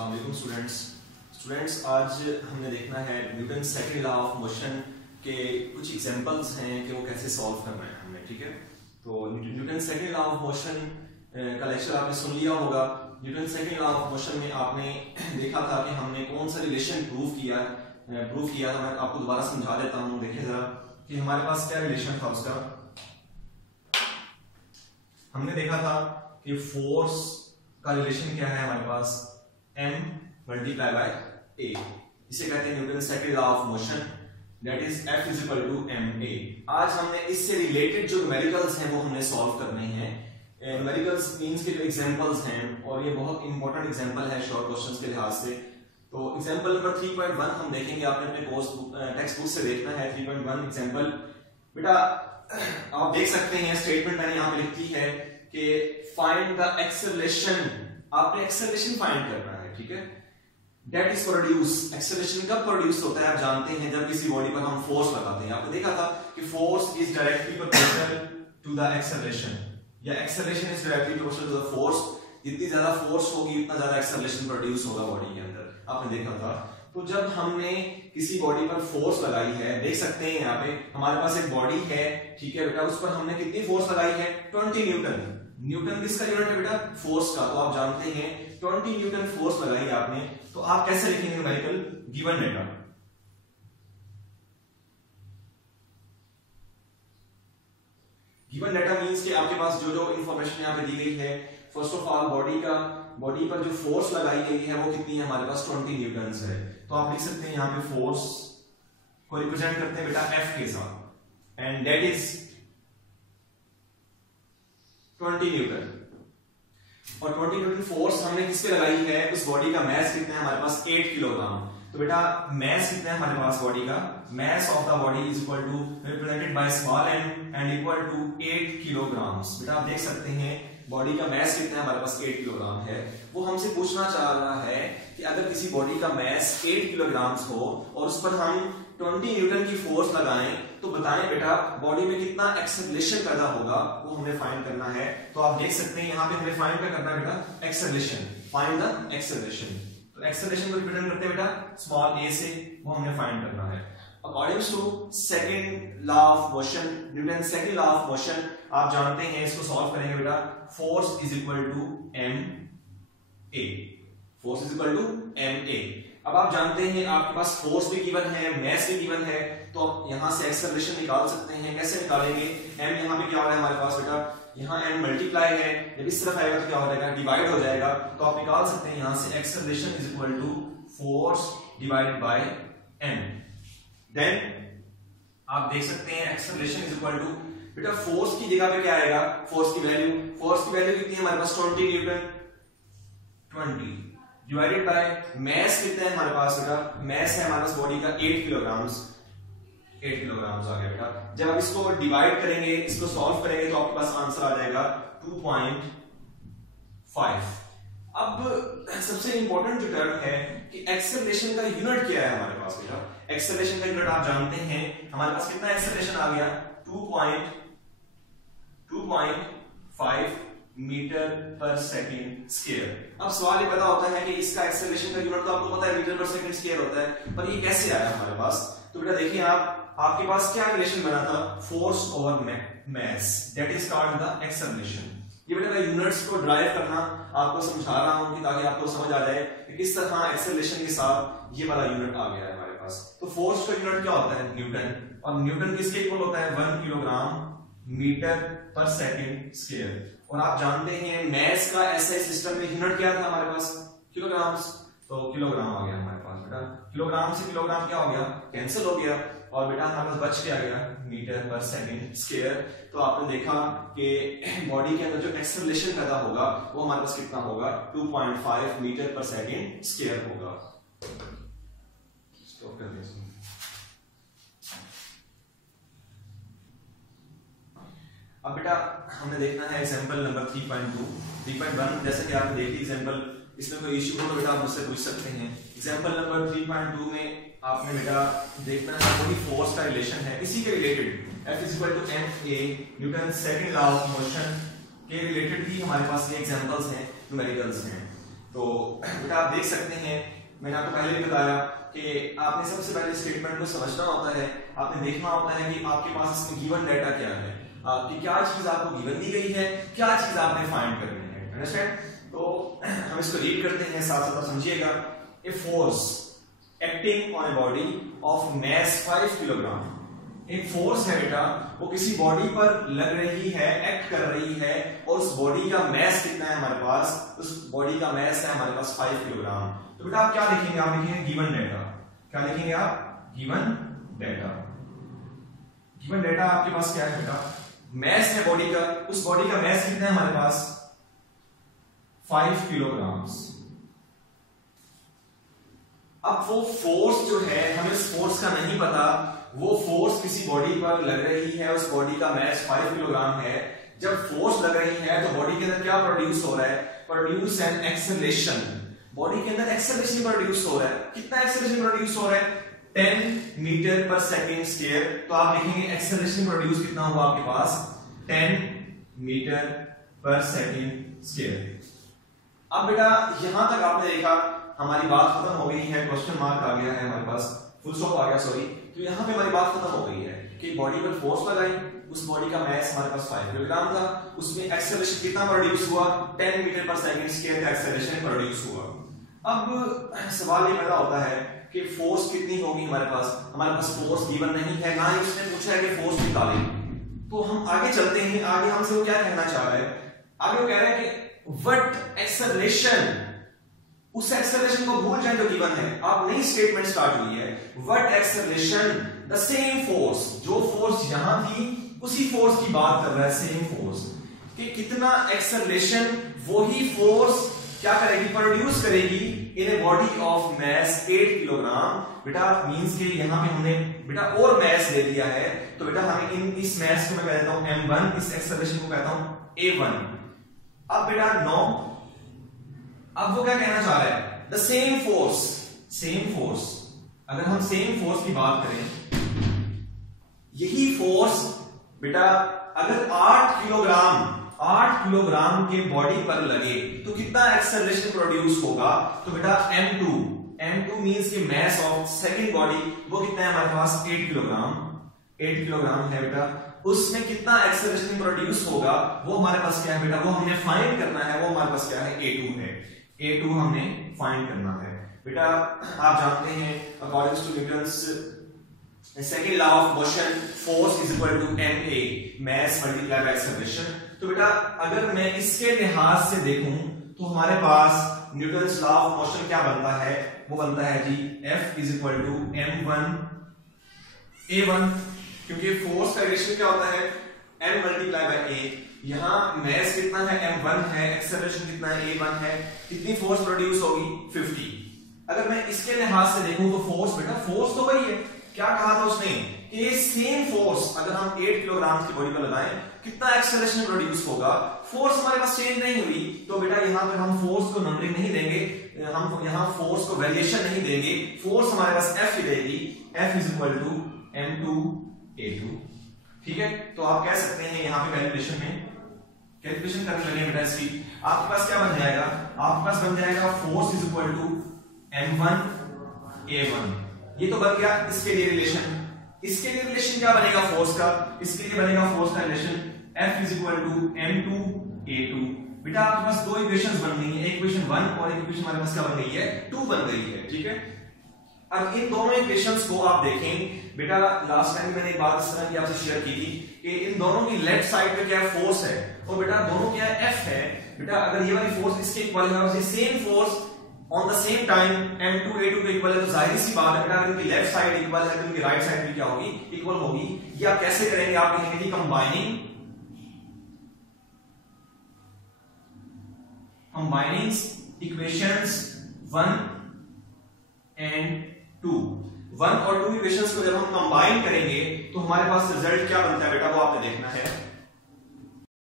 अस्सलाम वालेकुम स्टूडेंट्स, आज हमने देखना है Newton second law of motion के कुछ एग्जांपल्स हैं कि वो कैसे सॉल्व करना है हमने। ठीक है, तो Newton second law of motion का लेक्चर आपने सुन लिया होगा। Newton second law of motion में आपने देखा था कि हमने कौन सा रिलेशन प्रूव किया था। मैं आपको दोबारा समझा देता हूँ। देखिए जरा कि हमारे पास क्या रिलेशन था उसका। हमने देखा था कि फोर्स का रिलेशन क्या है हमारे पास, m मल्टीप्लाई बाय a। इसे कहते हैं Newton second law of motion, that is F is equal to ma। आज हमने इससे रिलेटेड जो न्यूमेरिकल्स हैं वो हमने सॉल्व करने हैं। न्यूमेरिकल्स मींस के जो एग्जांपल्स हैं, और ये बहुत इंपॉर्टेंट एग्जांपल है शॉर्ट क्वेश्चंस के लिहाज से। तो एग्जांपल नंबर 3.1 हम देखेंगे, आपने अपने कोर्स टेक्स्ट बुक से देखना है। 3.1 एग्जांपल बेटा आप देख सकते हैं, स्टेटमेंट मैंने यहां पे लिखी है कि फाइंड द एक्सेलरेशन। आपने एक्सेलरेशन फाइंड करना है, ठीक है। That is produce. एक्सेलरेशन कब प्रोड्यूस होता है आप जानते हैं, जब किसी बॉडी पर हम फोर्स लगाते हैं। आपने देखा था कि force is directly proportional to the acceleration, या acceleration is directly proportional to the force. जितनी ज्यादा फोर्स होगी उतना ज्यादा एक्सेलरेशन प्रोड्यूस होगा बॉडी के अंदर, आपने देखा था। तो जब हमने किसी बॉडी पर फोर्स लगाई है, देख सकते हैं यहाँ पे हमारे पास एक बॉडी है, ठीक है बेटा, उस पर हमने कितनी फोर्स लगाई है, 20 न्यूटन। न्यूटन किसका यूनिट है बेटा, फोर्स का। तो आप जानते हैं 20 न्यूटन फोर्स लगाई आपने, तो आप कैसे लिखेंगे numerical, given data. Given data means कि आपके पास जो जो इंफॉर्मेशन यहाँ पे दी गई है, फर्स्ट ऑफ ऑल बॉडी पर जो फोर्स लगाई गई है वो कितनी है, हमारे पास 20 न्यूटन है। तो आप लिख सकते हैं यहाँ पे फोर्स को रिप्रेजेंट करते हैं बेटा F के साथ, एंड दैट इज 20 न्यूटन। और 20 न्यूटन फोर्स हमने किस पे लगाई है, उस बॉडी का मास कितना है हमारे पास, 8 किलोग्राम। तो बेटा मास कितना है हमारे पास बॉडी का, mass of the body is equal to represented by small m and equal to 8 kilograms. बेटा आप देख सकते हैं बॉडी का मास कितना है हमारे पास, 8 किलोग्राम है। वो हमसे पूछना चाह रहा है कि अगर किसी बॉडी का मास 8 किलोग्राम्स हो और उस पर हम 20 न्यूटन की फोर्स लगाएं, तो बताएं बेटा बॉडी में कितना एक्सेलरेशन पैदा होगा, वो हमें फाइंड करना है। तो आप देख सकते हैं यहाँ पे हमें फाइंड क्या करना है बेटा, एक्सेलरेशन। Find the acceleration. तो एक्सेलरेशन को रिप्रेजेंट करते हैं बेटा स्मॉल a से, वो हमने फाइंड करना है। According to second law of motion, Newton second law of motion, आप जानते हैं, इसको सॉल्व करेंगे बेटा। Force is equal to ma। Force is equal to ma। अब आप जानते हैं आपके पास फोर्स भी गिवन है, मास भी गिवन है, तो आप यहां से एक्सेलरेशन निकाल सकते हैं। कैसे निकालेंगे, m यहां पे क्या हो रहा है हमारे पास बेटा, यहां m मल्टीप्लाई है, जब इस तरफ आएगा तो क्या हो जाएगा, डिवाइड हो जाएगा। तो आप निकाल सकते हैं यहां से acceleration is equal to force divided by m। Then आप देख सकते हैं एक्सेलरेशन इज इक्वल टू, बेटा फोर्स की जगह पे क्या आएगा, फोर्स की वैल्यू कितनी है हमारे पास, 20 न्यूटन, 20 डिवाइडेड बाय मास कितना है हमारे पास बेटा, मास है हमारे पास बॉडी का 8 किलोग्राम्स। 8 किलोग्राम्स आ गया बेटा। जब आप इसको डिवाइड करेंगे, इसको सॉल्व करेंगे, तो आपके पास आंसर आ जाएगा 2.5। अब सबसे इंपॉर्टेंट जो टर्म है कि एक्सेलरेशन का यूनिट क्या है हमारे पास बेटा। एक्सेलरेशन का यूनिट आप जानते हैं, हमारे पास कितना एक्सेलरेशन आ गया, 2.5 मीटर पर सेकंड स्क्वायर। अब सवाल ये पैदा होता है कि इसका एक्सेलरेशन का यूनिट तो आपको पता है मीटर पर सेकंड स्क्वायर होता है, पर ये कैसे आया हमारे पास। तो बेटा देखिए आपके पास क्या रिलेशन बना था, force over mass, that is called the acceleration. ये बेटा मैं यूनिट्स को ड्राइव करना आपको समझा रहा हूं कि ताकि आपको समझ आ जाए कि किस तरह एक्सेलरेशन के साथ ये वाला यूनिट आ गया है हमारे पास। तो फोर्स का यूनिट क्या होता है, न्यूटन, और न्यूटन किसके इक्वल होता है, 1 किलोग्राम मीटर पर सेकंड स्क्वायर। और आप जानते हैं मास का ऐसे सिस्टम में यूनिट क्या था हमारे पास, किलोग्राम्स। तो किलोग्राम आ गया हमारे पास बेटा, किलोग्राम से किलोग्राम क्या हो गया, कैंसिल हो गया, और बेटा हमारे पास बच के आ गया मीटर पर सेकंड स्क्वायर। तो आपने देखा कि बॉडी के अंदर जो एक्सेलरेशन पैदा होगा वो हमारे पास कितना होगा, 2.5 मीटर पर सेकंड स्क्वायर होगा। स्टॉप कर दें। अब बेटा हमने देखना है एग्जांपल नंबर 3.1। जैसे कि आपने देखी एग्जांपल, इसमें कोई इश्यू हो तो बेटा आप मुझसे पूछ सकते हैं। एग्जांपल नंबर 3.2 में आपने बेटा देखना है वही फोर्स का रिलेशन है, इसी के related F is equal to ma, Newton second law of motion के रिलेटेड भी हमारे पास ये एग्जांपल्स हैं, न्यूमेरिकल्स हैं। तो बेटा आप देख सकते हैं, मैंने आपको पहले भी बताया कि आपने सबसे पहले स्टेटमेंट को समझना होता है, आपने देखना होता है कि आपके पास इसमें गिवन डाटा क्या है, कि क्या चीज आपको गिवन दी गई है, क्या चीज आपने फाइंड करनी है। अंडरस्टैंड? तो हम इसको रीड करते हैं, साथ साथ समझिएगा। A force acting on A body of mess 5 kilogram. एक फोर्स है बेटा, वो किसी बॉडी पर लग रही है, एक्ट कर रही है, और उस बॉडी का मैस कितना है हमारे पास, उस बॉडी का मैस है हमारे पास 5 किलोग्राम। तो बेटा आप क्या लिखेंगे, आप लिखेंगे गिवन डाटा। क्या लिखेंगे आप? Given data. गिवन डाटा आपके पास क्या है बेटा? मैस है बॉडी का, उस बॉडी का मैस कितना है हमारे पास? 5 किलोग्राम्स। अब वो फोर्स जो है, हमें उस फोर्स का नहीं पता, वो फोर्स किसी बॉडी पर लग रही है, उस बॉडी का मैस 5 किलोग्राम है। जब फोर्स लग रही है तो बॉडी के अंदर क्या प्रोड्यूस हो रहा है? Produce an acceleration. बॉडी के अंदर एक्सेलरेशन प्रोड्यूस हो रहा है। कितना एक्सेलरेशन प्रोड्यूस हो रहा है? 10 मीटर पर सेकेंड स्क्वायर। तो आप लिखेंगे एक्सेलरेशन प्रोड्यूस कितना हुआ आपके पास? 10 मीटर पर सेकेंड स्क्वायर। अब बेटा यहां तक आपने देखा, हमारी बात खत्म हो गई है, क्वेश्चन मार्क आ गया है हमारे पास, फुल स्टॉप आ गया, सॉरी। तो यहां पे हमारी बात खत्म हो गई है कि बॉडी पर फोर्स लगाई, उस बॉडी का मैस हमारे पास 5 किलोग्राम था, उसमें एक्सेलरेशन कितना प्रोड्यूस हुआ? 10 मीटर पर सेकंड स्क्वायर का एक्सेलरेशन प्रोड्यूस हुआ। अब सवाल ये पैदा होता है कि फोर्स कितनी होगी हमारे पास? हमारे पास फोर्स गिवन नहीं है, ना ही उसने पूछा है कि फोर्स निकालें। तो हम आगे चलते हैं, आगे हमसे वो क्या कहना चाह रहा है? आगे वो कह रहा है कि व्हाट एक्सेलरेशन, उस एक्सेलरेशन को भूल जाए जो गिवन है। आप नई स्टेटमेंट स्टार्ट हुई है, what acceleration the same force, जो फोर्स यहां थी उसी फोर्स की बात कर रहा है, सेम फोर्स, कि कितना एक्सेलरेशन वही फोर्स क्या करेगी? प्रोड्यूस करेगी in a body of mass 8 kilogram. बेटा मींस के यहां पे हमने बेटा और मैस ले लिया है, तो बेटा हमें इस मैस को मैं कह देता हूं m1, इस एक्सेलरेशन को कहता हूं a1। अब बेटा 9, अब वो क्या कहना चाह रहा है? The same force, same force. अगर हम सेम फोर्स की बात करें, यही फोर्स बेटा अगर 8 किलोग्राम के बॉडी पर लगे तो कितना एक्सेलरेशन प्रोड्यूस होगा? तो बेटा m2 मींस के मैस ऑफ सेकंड बॉडी, वो कितना है हमारे पास? 8 किलोग्राम है बेटा। उसमें कितना एक्सेलरेशन प्रोड्यूस होगा वो हमारे पास क्या है बेटा? वो हमने फाइंड करना है। वो हमारे पास क्या है? a2 है। a2 हमने फाइंड करना है बेटा। आप जानते हैं according to Newton's second law of motion, force is equal to ma, mass multiply by acceleration. तो बेटा अगर मैं इसके लिहाज से देखूं तो हमारे पास न्यूटन्स लॉ ऑफ मोशन क्या बनता है? वो बनता है जी F is equal to m1 a1, क्योंकि फोर्स का रिलेशन क्या होता है? m multiply by a। यहां मैस कितना है? m1 है, एक्सेलरेशन कितना है? a1 है। कितनी फोर्स प्रोड्यूस होगी? 50। अगर मैं इसके लिहाज से देखूं तो फोर्स बेटा, फोर्स तो वही है। क्या कहा था उसने? कि सेम फोर्स अगर हम 8 किलोग्राम की बॉडी पर लगाएं, कितना एक्सेलरेशन प्रोड्यूस होगा? फोर्स हमारे पास चेंज नहीं हुई, तो बेटा यहां पर हम फोर्स को नंबरिंग नहीं देंगे, हम यहां फोर्स को वैल्यूएशन नहीं देंगे, फोर्स हमारे पास F ही देगी। F is equal to m2 a2। ठीक है, तो आप कह सकते हैं यहां पे वैल्यूएशन में कैलकुलेशन करने लगे बेटा इसकी, आपके पास क्या बन जाएगा? आपके पास बन जाएगा force is equal to m1 a1। ये तो बन गया इसके लिए रिलेशन। इसके लिए रिलेशन क्या बनेगा फोर्स का? इसके लिए बनेगा फोर्स का relation F is equal to m2 a2। बेटा आपके पास दो इक्वेशंस बन गई हैं, एक इक्वेशन 1 और एक इक्वेशन हमारे पास क्या बन गई है? 2 बन गई है। ठीक है, अब इन दोनों इक्वेशंस को आप देखें बेटा, लास्ट टाइम मैंने एक बात इस तरह की आपसे शेयर की थी कि इन दोनों की लेफ्ट साइड पे क्या फोर्स है, और बेटा दोनों क्या है? F है। बेटा अगर ये वाली फोर्स इसके इक्वल है और same force on the same time m2 a2 के इक्वल है, तो जाहिर सी बात है बेटा अगर इनकी लेफ्ट साइड इक्वल है तो इनकी राइट साइड भी क्या होगी? इक्वल होगी। ये आप कैसे करेंगे? आप कहेंगे कंबाइनिंग इक्वेशंस 1 एंड 2। 1 और 2 इक्वेशंस को जब हम कंबाइन करेंगे तो हमारे पास रिजल्ट क्या बनता है बेटा? वो आपने देखना है।